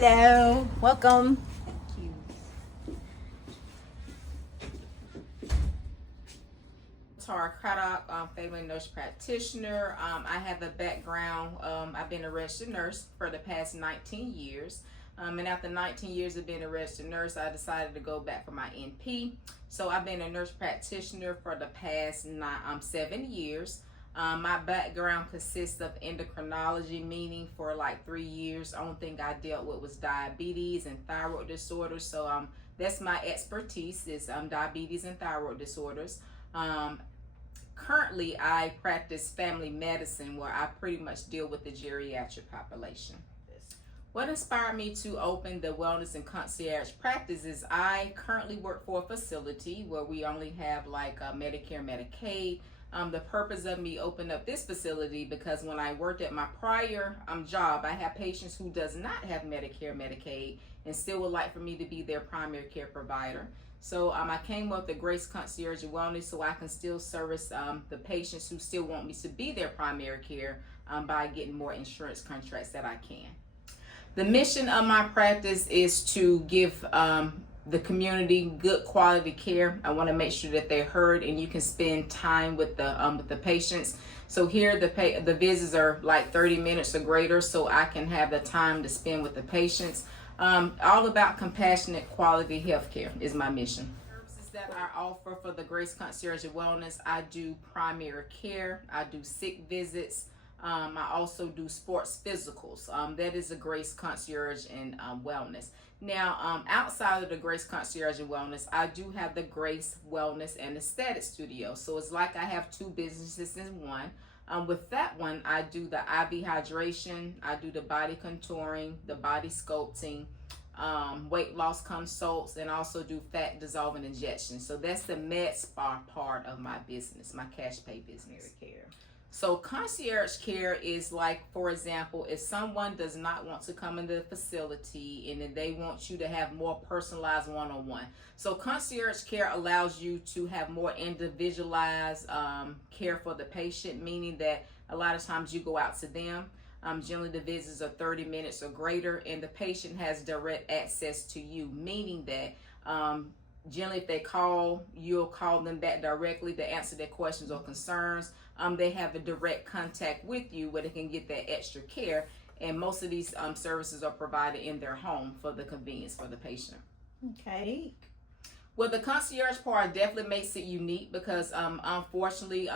Hello, welcome. Latara Craddock, family nurse practitioner. I have a background. I've been a registered nurse for the past 19 years. And after 19 years of being a registered nurse, I decided to go back for my NP. So I've been a nurse practitioner for the past 7 years. My background consists of endocrinology, meaning for like 3 years, the only thing I dealt with was diabetes and thyroid disorders. So that's my expertise is diabetes and thyroid disorders. Currently, I practice family medicine where I pretty much deal with the geriatric population. What inspired me to open the wellness and concierge practice is I currently work for a facility where we only have like Medicare, Medicaid. The purpose of me opening up this facility because when I worked at my prior job, I had patients who does not have Medicare, Medicaid, and still would like for me to be their primary care provider. So I came up with the Grace Concierge and Wellness so I can still service the patients who still want me to be their primary care by getting more insurance contracts that I can. The mission of my practice is to give the community good quality care. I want to make sure that they're heard and you can spend time with the patients. So here the visits are like 30 minutes or greater, so I can have the time to spend with the patients. All about compassionate quality healthcare is my mission. Services that I offer for the Grace Concierge and Wellness, I do primary care, I do sick visits, I also do sports physicals. That is a Grace Concierge and Wellness. Now, outside of the Grace Concierge and Wellness, I do have the Grace Wellness and Aesthetic Studio. So it's like I have two businesses in one. With that one, I do the IV hydration, I do the body contouring, the body sculpting, weight loss consults, and also do fat dissolving injections. So that's the med spa part of my business, my cash pay business. Care. So concierge care is like, for example, if someone does not want to come into the facility and they want you to have more personalized one-on-one. So concierge care allows you to have more individualized care for the patient, meaning that a lot of times you go out to them. Generally the visits are 30 minutes or greater and the patient has direct access to you, meaning that generally if they call, you'll call them back directly to answer their questions or concerns. They have a direct contact with you where they can get that extra care, and most of these services are provided in their home for the convenience for the patient. Okay. Well, the concierge part definitely makes it unique because unfortunately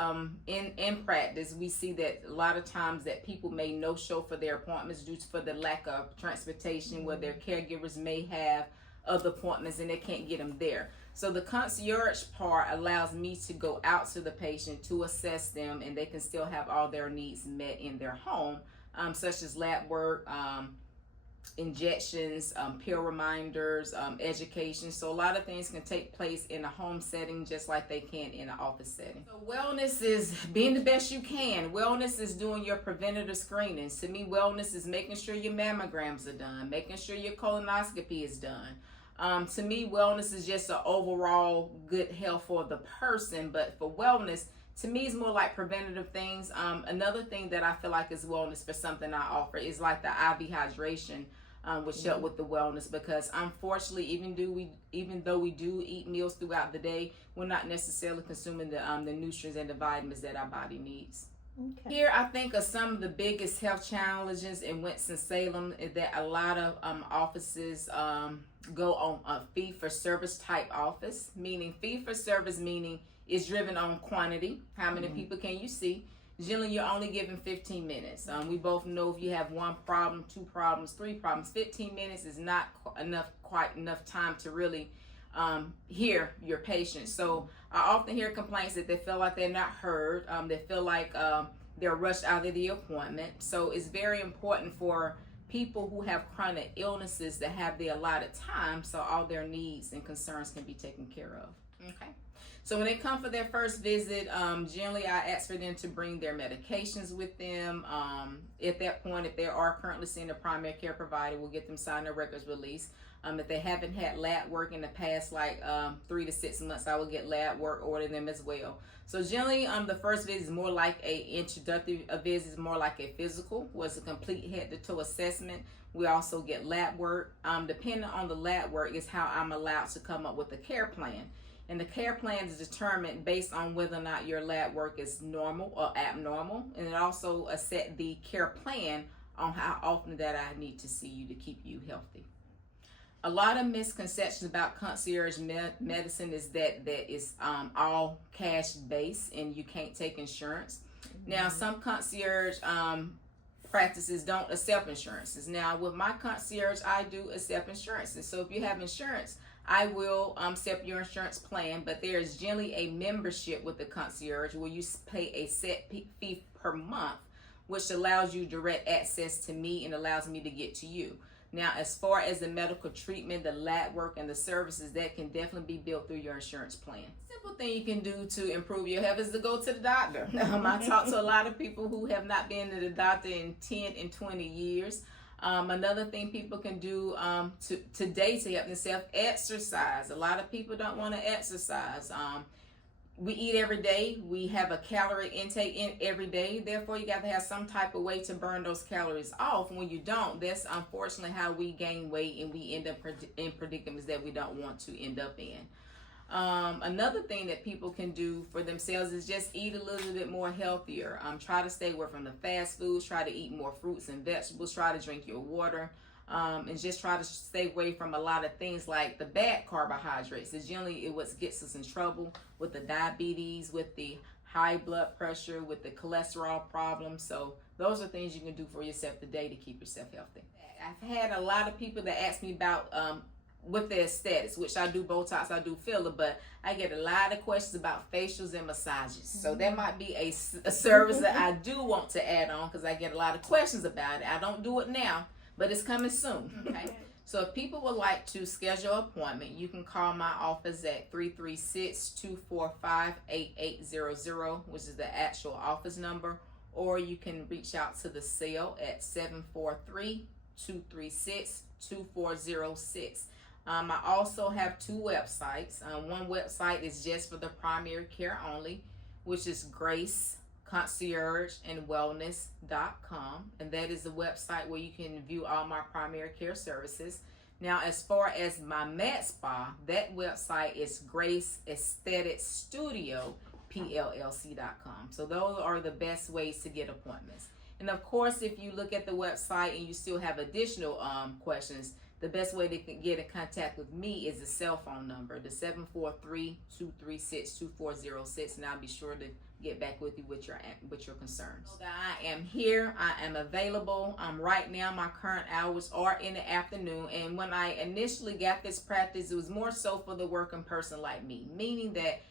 in practice we see that a lot of times that people may no show for their appointments due to the lack of transportation, where their caregivers may have other appointments and they can't get them there. So the concierge part allows me to go out to the patient to assess them, and they can still have all their needs met in their home, such as lab work, injections, pill reminders, education. So a lot of things can take place in a home setting just like they can in an office setting. So wellness is being the best you can. Wellness is doing your preventative screenings. To me, wellness is making sure your mammograms are done, making sure your colonoscopy is done. To me, wellness is just an overall good health for the person, but for wellness, to me, it's more like preventative things. Another thing that I feel like is wellness for something I offer is like the IV hydration, which help with the wellness, because unfortunately, even though we do eat meals throughout the day, we're not necessarily consuming the nutrients and the vitamins that our body needs. Okay. Here, I think of some of the biggest health challenges in Winston-Salem is that a lot of offices go on a fee-for-service type office, meaning fee-for-service meaning it's driven on quantity. How many people can you see? Generally, you're only given 15 minutes. We both know if you have one problem, two problems, three problems, 15 minutes is not quite enough time to really hear your patient. So I often hear complaints that they feel like they're not heard. They feel like they're rushed out of the appointment. So it's very important for people who have chronic illnesses to have the allotted time so all their needs and concerns can be taken care of. Okay. So when they come for their first visit, generally I ask for them to bring their medications with them. At that point, if they are currently seeing a primary care provider, we'll get them signed a records release. If they haven't had lab work in the past, like 3 to 6 months, I will get lab work ordered them as well. So generally, the first visit is more like a introductory visit, is more like a physical, was a complete head to toe assessment. We also get lab work. Depending on the lab work is how I'm allowed to come up with a care plan. And the care plan is determined based on whether or not your lab work is normal or abnormal. And it also set the care plan on how often that I need to see you to keep you healthy. A lot of misconceptions about concierge medicine is that is all cash based and you can't take insurance. Now, some concierge practices don't accept insurances. Now, with my concierge, I do accept insurances. So if you have insurance, I will accept your insurance plan, but there is generally a membership with the concierge where you pay a set fee per month, which allows you direct access to me and allows me to get to you. Now, as far as the medical treatment, the lab work, and the services, that can definitely be built through your insurance plan. Simple thing you can do to improve your health is to go to the doctor. I talk to a lot of people who have not been to the doctor in 10 and 20 years. Another thing people can do today to help themselves, exercise. A lot of people don't want to exercise. We eat every day. We have a calorie intake in every day. Therefore, you got to have some type of way to burn those calories off. When you don't, that's unfortunately how we gain weight and we end up in predicaments that we don't want to end up in. Another thing that people can do for themselves is just eat a little bit more healthier. Try to stay away from the fast foods. Try to eat more fruits and vegetables. Try to drink your water. And just try to stay away from a lot of things like the bad carbohydrates. It's generally what gets us in trouble with the diabetes, with the high blood pressure, with the cholesterol problem. So those are things you can do for yourself today to keep yourself healthy. I've had a lot of people that ask me about with their aesthetics, which I do Botox, I do filler, but I get a lot of questions about facials and massages. So that might be a service that I do want to add on because I get a lot of questions about it. I don't do it now, but it's coming soon. Okay. So if people would like to schedule an appointment, you can call my office at 336-245-8800, which is the actual office number, or you can reach out to the cell at 743-236-2406. I also have 2 websites. One website is just for the primary care only, which is Grace Concierge and Wellness.com, and that is the website where you can view all my primary care services. Now, as far as my med spa, that website is Grace Aesthetic Studio PLLC.com. So those are the best ways to get appointments. And of course, if you look at the website and you still have additional questions, the best way to get in contact with me is the cell phone number, the 743-236-2406, and I'll be sure to get back with you with your concerns. So I am here. I am available. Right now, my current hours are in the afternoon. And when I initially got this practice, it was more so for the working person like me, meaning that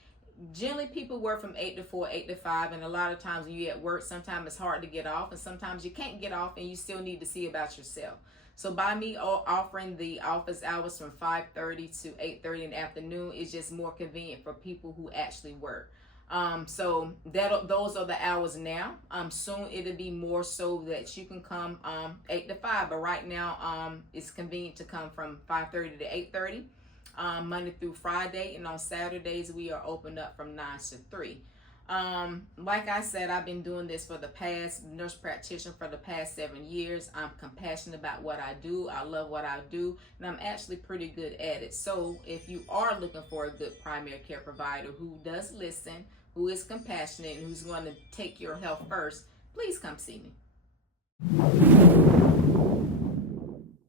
generally people work from 8 to 4, 8 to 5, and a lot of times when you're at work, sometimes it's hard to get off, and sometimes you can't get off, and you still need to see about yourself. So by me offering the office hours from 5:30 to 8:30 in the afternoon, it's just more convenient for people who actually work. So those are the hours now. Soon it'll be more so that you can come 8 to 5, but right now it's convenient to come from 5:30 to 8:30, Monday through Friday, and on Saturdays we are open up from 9 to 3. Like I said, I've been doing this for the past, nurse practitioner for the past 7 years. I'm compassionate about what I do. I love what I do, and I'm actually pretty good at it. So if you are looking for a good primary care provider who does listen, who is compassionate, and who's going to take your health first, please come see me.